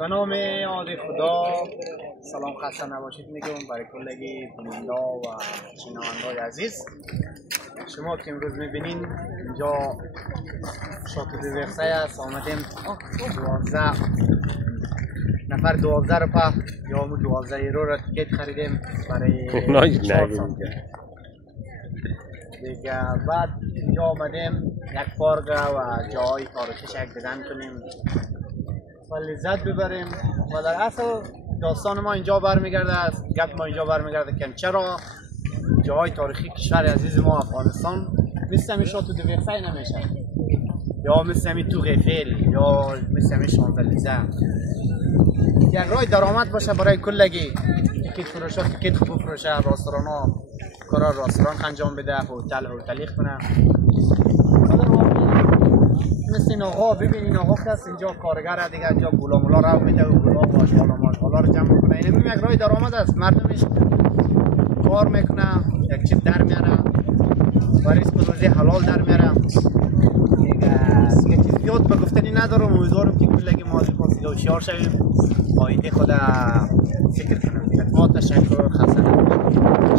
به نام یاد خدا. سلام، خسته نباشید میگم برای کلگی بیننده و شنونده‌های عزیز. شما که امروز میبینین اینجا شاتو دیورسای است. آمدیم 12 نفر 12 رو په یا 12 یورو را تیکت خریدیم برای دیگه. بعد اینجا آمدیم یک پارک و جای تاریخی شک دیدن کنیم و لذت ببریم. و در اصل داستان ما اینجا برمیگرده است، گپ ما اینجا برمیگرده که چرا جاهای تاریخی کشور عزیز ما افغانستان مثل همی شاتو دیورسای نمیشه، یا مثل همی تو غیفیل، یا مثل همی شانزلیزه. یک راه درآمد باشه برای کلگی. تیکت فروشا تیکت خوب فروشه، رستوران ها کارا رستوران انجام بده، هتلی کنه. مثل این آقا ببینین، آقا کس اینجا کارگر دیگه، اینجا گلامولا رو میده و گلا ماشاءالله رو جمع کنه. این یک راه درآمد است. مردمش کار میکنه، یک چیز در میاره و ریسک روزی حلال در میاره دیگه. چیز زیاد به گفتنی ندارم. امیدوارم که کلگی ما از هوشیار شویم، آینده خود فکر کنیم. ما تشکر، خسته نباشید.